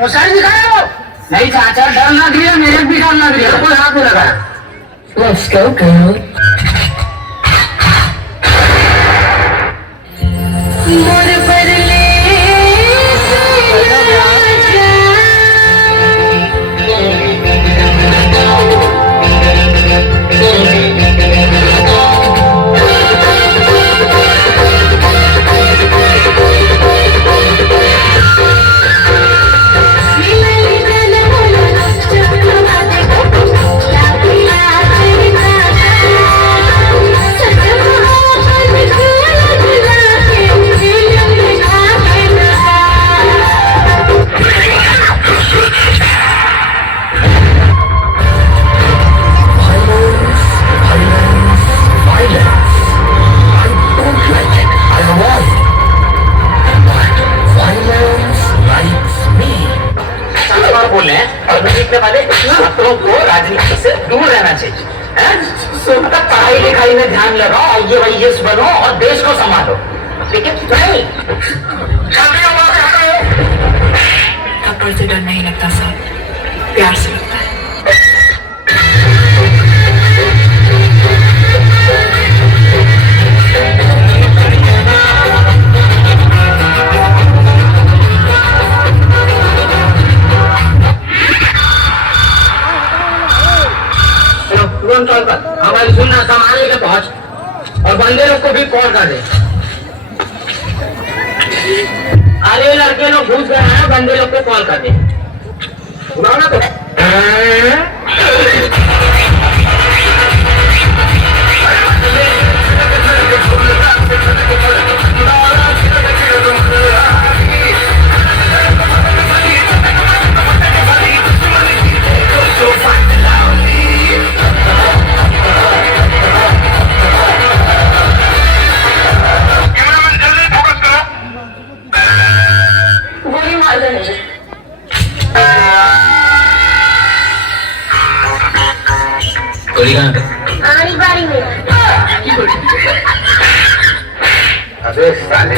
मुसारी दिखाओ। नहीं चाचा, डर लग रही है, मेरे भी डर लग रही है, कोई हाथ नहीं लगाया। Let's go, girl. मोर पर ले वाले छात्रों को राजनीति से दूर रहना चाहिए, मतलब पढ़ाई लिखाई में ध्यान लगाओ, IAS बनो और देश को संभालो, लेकिन नहीं। थप्पड़ से डर नहीं लगता साहब, प्यार से लगता है। कॉल कर, हमारी सुनना सामान लेके पहुंच और बंदे लोग को भी कॉल कर दे। अरे लड़के लोग घुस गए हैं, बंदे लोग को कॉल कर दे। उड़ाना तो अबे साले